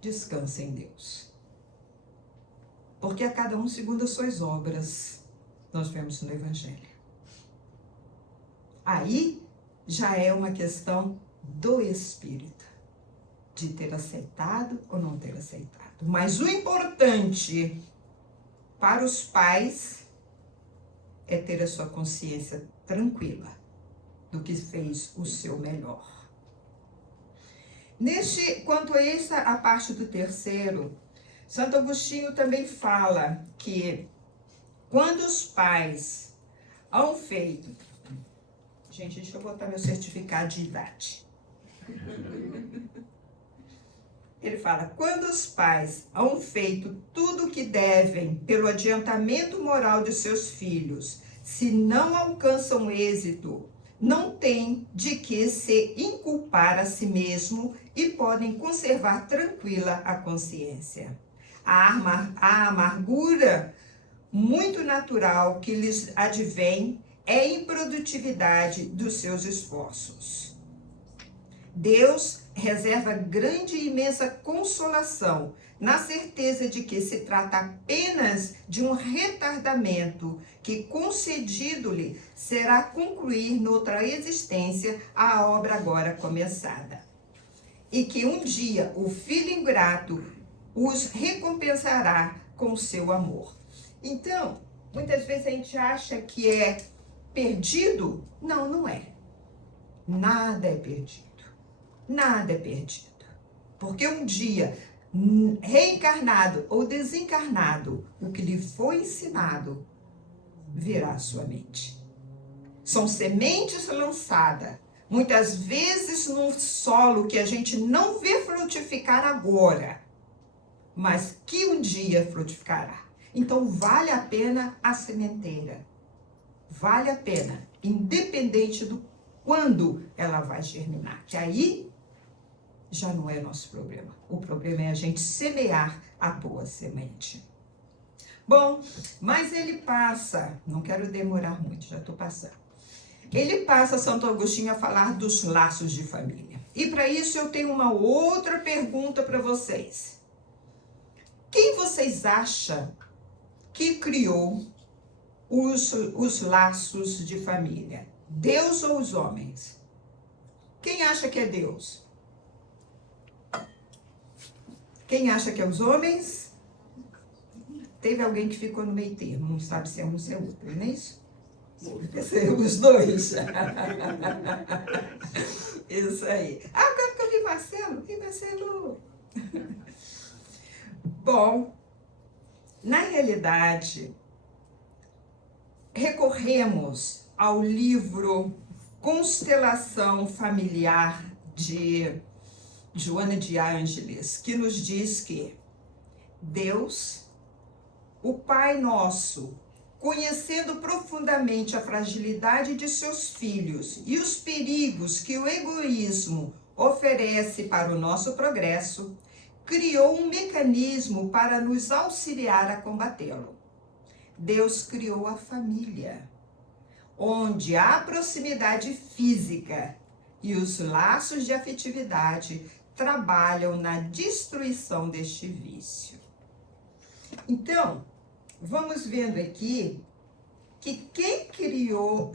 descansa em Deus. Porque a cada um segundo as suas obras, nós vemos no Evangelho. Aí já é uma questão do Espírito, de ter aceitado ou não ter aceitado. Mas o importante para os pais é ter a sua consciência tranquila do que fez o seu melhor. Quanto a essa, a parte do terceiro, Santo Agostinho também fala que quando os pais hão feito... Gente, deixa eu botar meu certificado de idade. Ele fala, quando os pais hão feito tudo o que devem pelo adiantamento moral de seus filhos, se não alcançam êxito, não têm de que se inculpar a si mesmo e podem conservar tranquila a consciência. A amargura muito natural que lhes advém é a improdutividade dos seus esforços. Deus reserva grande e imensa consolação na certeza de que se trata apenas de um retardamento que, concedido-lhe, será concluir noutra existência a obra agora começada. E que um dia o filho ingrato os recompensará com o seu amor. Então, muitas vezes a gente acha que é perdido. Não, não é. Nada é perdido. Nada é perdido. Porque um dia, reencarnado ou desencarnado, o que lhe foi ensinado virá à sua mente. São sementes lançadas, muitas vezes num solo que a gente não vê frutificar agora, mas que um dia frutificará. Então vale a pena a sementeira. Vale a pena, independente do quando ela vai germinar. Que aí já não é nosso problema. O problema é a gente semear a boa semente. Bom, mas ele passa, não quero demorar muito, já estou passando. Ele passa, Santo Agostinho, a falar dos laços de família. E para isso eu tenho uma outra pergunta para vocês. Quem vocês acham que criou os laços de família? Deus ou os homens? Quem acha que é Deus? Quem acha que é os homens? Teve alguém que ficou no meio termo, não sabe se é um ou se é outro, não é isso? Os dois. Isso aí. Agora que eu vi Marcelo. E Marcelo? Bom, na realidade, recorremos ao livro Constelação Familiar de Joana de Ângeles, que nos diz que Deus o Pai Nosso, conhecendo profundamente a fragilidade de seus filhos e os perigos que o egoísmo oferece para o nosso progresso, criou um mecanismo para nos auxiliar a combatê-lo. Deus criou a família, onde a proximidade física e os laços de afetividade trabalham na destruição deste vício. Então, vamos vendo aqui que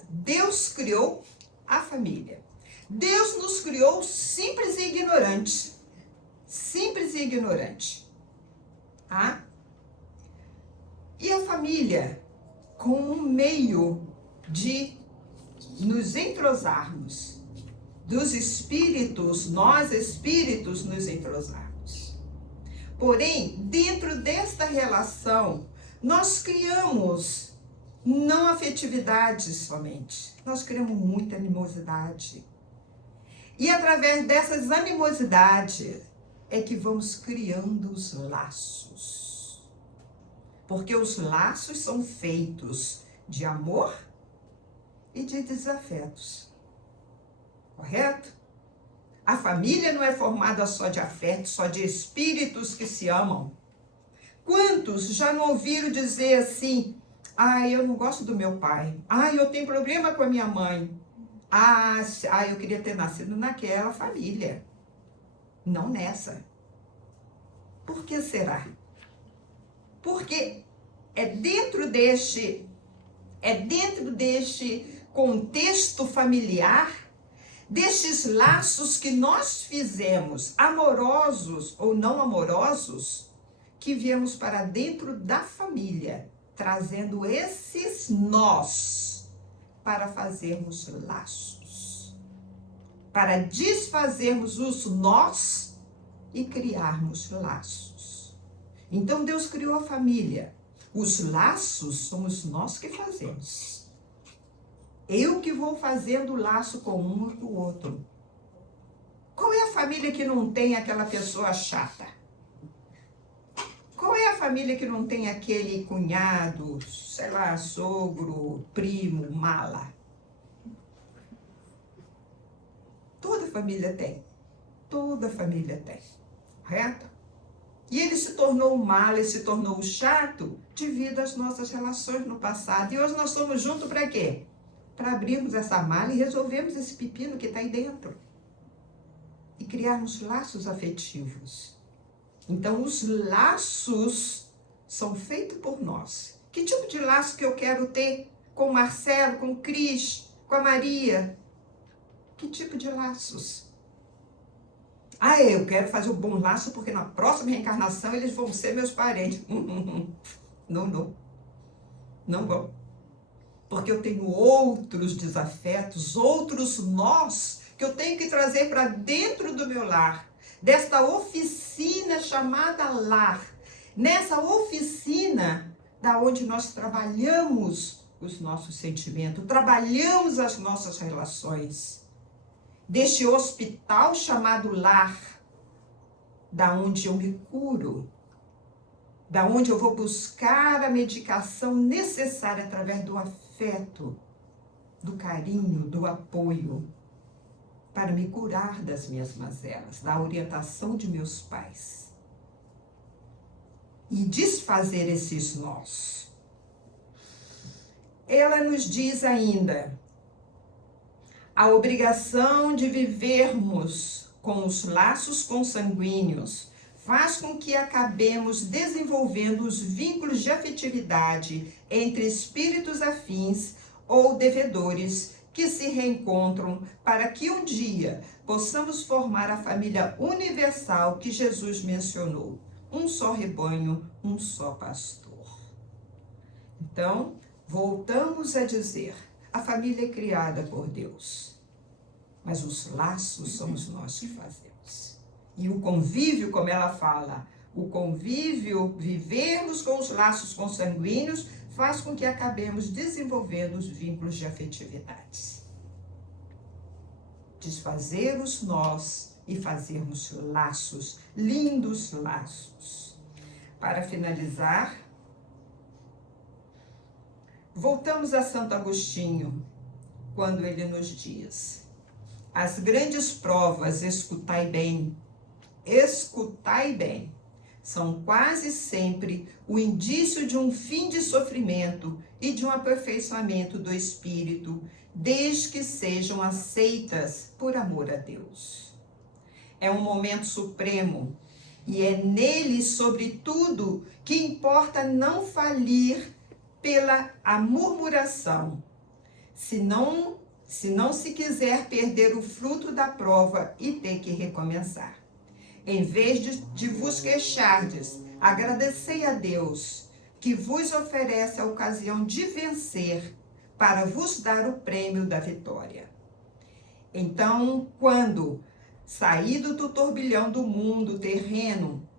Deus criou a família. Deus nos criou simples e ignorantes. Simples e ignorante. Tá? E a família como um meio de nos entrosarmos, dos espíritos, nós espíritos nos entrosarmos. Porém, dentro desta relação, nós criamos não afetividade somente, nós criamos muita animosidade. E através dessas animosidades é que vamos criando os laços. Porque os laços são feitos de amor e de desafetos. Correto? A família não é formada só de afetos, só de espíritos que se amam. Quantos já não ouviram dizer assim: eu não gosto do meu pai. Eu tenho problema com a minha mãe. Eu queria ter nascido naquela família. Não nessa. Por que será? Porque é dentro deste contexto familiar, destes laços que nós fizemos, amorosos ou não amorosos, que viemos para dentro da família, trazendo esses nós para fazermos laços, para desfazermos os nós e criarmos laços. Então Deus criou a família. Os laços somos nós que fazemos. Eu que vou fazendo o laço com um e com o outro. Qual é a família que não tem aquela pessoa chata? Qual é a família que não tem aquele cunhado, sogro, primo, mala? Toda família tem. Toda família tem. Correto? E ele se tornou mala, ele se tornou chato devido às nossas relações no passado. E hoje nós somos juntos para quê? Para abrirmos essa mala e resolvermos esse pepino que está aí dentro. E criarmos laços afetivos. Então, os laços são feitos por nós. Que tipo de laço que eu quero ter com o Marcelo, com o Cris, com a Maria? Que tipo de laços? Eu quero fazer um bom laço porque na próxima reencarnação eles vão ser meus parentes. Não vão. Porque eu tenho outros desafetos, outros nós que eu tenho que trazer para dentro do meu lar. Desta oficina chamada lar. Nessa oficina da onde nós trabalhamos os nossos sentimentos, trabalhamos as nossas relações. Deste hospital chamado lar, da onde eu me curo, da onde eu vou buscar a medicação necessária através do afeto, do carinho, do apoio, para me curar das minhas mazelas, da orientação de meus pais. E desfazer esses nós. Ela nos diz ainda: a obrigação de vivermos com os laços consanguíneos faz com que acabemos desenvolvendo os vínculos de afetividade entre espíritos afins ou devedores que se reencontram para que um dia possamos formar a família universal que Jesus mencionou. Um só rebanho, um só pastor. Então, voltamos a dizer, a família é criada por Deus, mas os laços somos nós que fazemos. E o convívio, como ela fala, o convívio, vivermos com os laços consanguíneos, faz com que acabemos desenvolvendo os vínculos de afetividade. Desfazer os nós e fazermos laços, lindos laços. Para finalizar, Voltamos a Santo Agostinho, quando ele nos diz: as grandes provas, escutai bem, são quase sempre o indício de um fim de sofrimento e de um aperfeiçoamento do espírito, desde que sejam aceitas por amor a Deus. É um momento supremo e é nele, sobretudo, que importa não falir pela a murmuração, se não se quiser perder o fruto da prova e ter que recomeçar. Em vez de vos queixardes, agradecei a Deus, que vos oferece a ocasião de vencer, para vos dar o prêmio da vitória. Então, quando, saído do turbilhão do mundo terreno,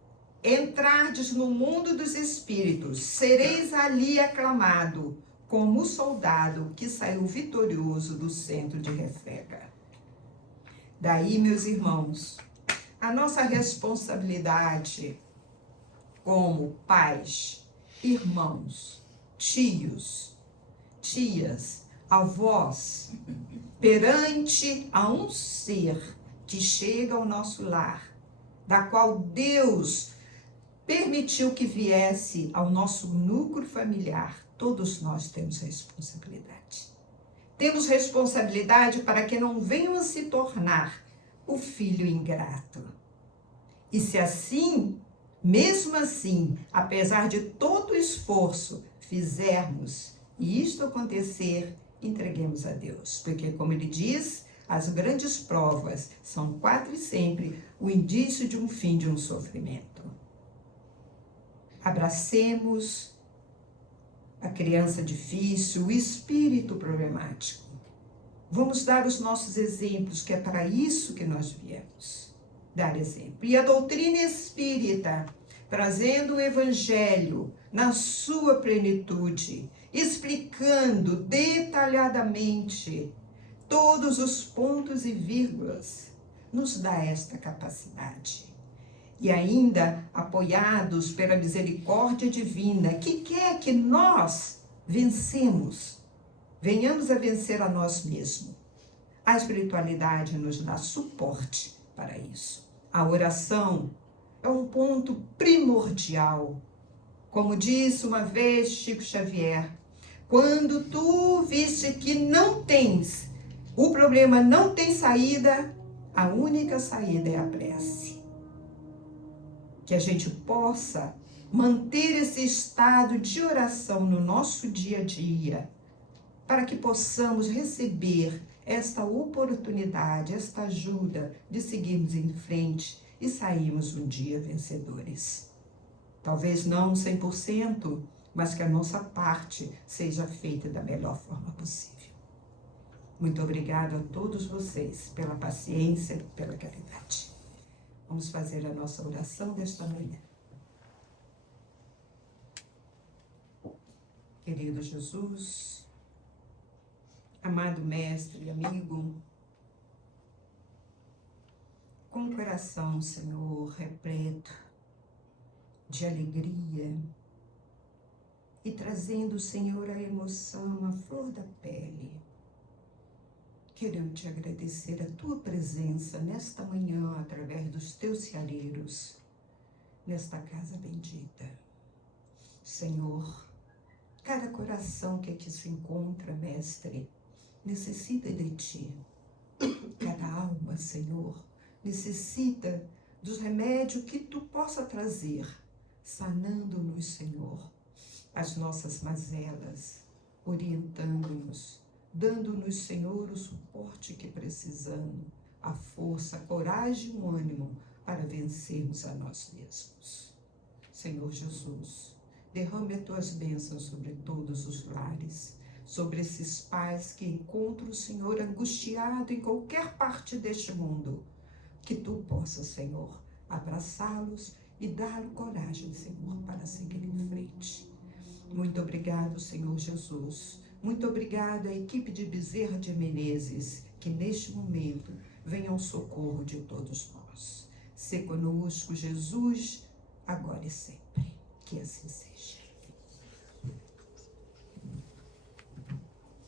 entrardes no mundo dos espíritos, sereis ali aclamado, como o soldado que saiu vitorioso do centro de refrega. Daí, meus irmãos, a nossa responsabilidade como pais, irmãos, tios, tias, avós, perante a um ser que chega ao nosso lar, da qual Deus permitiu que viesse ao nosso núcleo familiar, todos nós temos responsabilidade. Temos responsabilidade para que não venham a se tornar o filho ingrato. E se assim, mesmo assim, apesar de todo o esforço, fizermos e isto acontecer, entreguemos a Deus. Porque, como ele diz, as grandes provas são quase sempre o indício de um fim de um sofrimento. Abracemos a criança difícil, o espírito problemático. Vamos dar os nossos exemplos, que é para isso que nós viemos. Dar exemplo. E a doutrina espírita, trazendo o evangelho na sua plenitude, explicando detalhadamente todos os pontos e vírgulas, nos dá esta capacidade. E ainda apoiados pela misericórdia divina, que quer que nós venhamos a vencer a nós mesmos. A espiritualidade nos dá suporte para isso. A oração é um ponto primordial. Como disse uma vez Chico Xavier, quando tu viste que não tens, o problema não tem saída, a única saída é a prece. Que a gente possa manter esse estado de oração no nosso dia a dia, para que possamos receber esta oportunidade, esta ajuda de seguirmos em frente e sairmos um dia vencedores. Talvez não 100%, mas que a nossa parte seja feita da melhor forma possível. Muito obrigada a todos vocês pela paciência, pela caridade. Vamos fazer a nossa oração desta manhã. Querido Jesus, amado mestre e amigo, com o coração, Senhor, repleto de alegria e trazendo, Senhor, a emoção, a flor da pele, quero te agradecer a tua presença nesta manhã, através dos teus ceareiros, nesta casa bendita. Senhor, cada coração que aqui se encontra, mestre, necessita de ti. Cada alma, Senhor, necessita dos remédios que tu possa trazer, sanando-nos, Senhor, as nossas mazelas, orientando-nos, dando-nos, Senhor, o suporte que precisamos, a força, a coragem e o ânimo para vencermos a nós mesmos. Senhor Jesus, derrame as tuas bênçãos sobre todos os lares, sobre esses pais que encontram o Senhor angustiado em qualquer parte deste mundo, que tu possas, Senhor, abraçá-los e dar coragem, Senhor, para seguir em frente. Muito obrigado, Senhor Jesus. Muito obrigada à equipe de Bezerra de Menezes, que neste momento venha ao socorro de todos nós. Sê conosco, Jesus, agora e sempre. Que assim seja.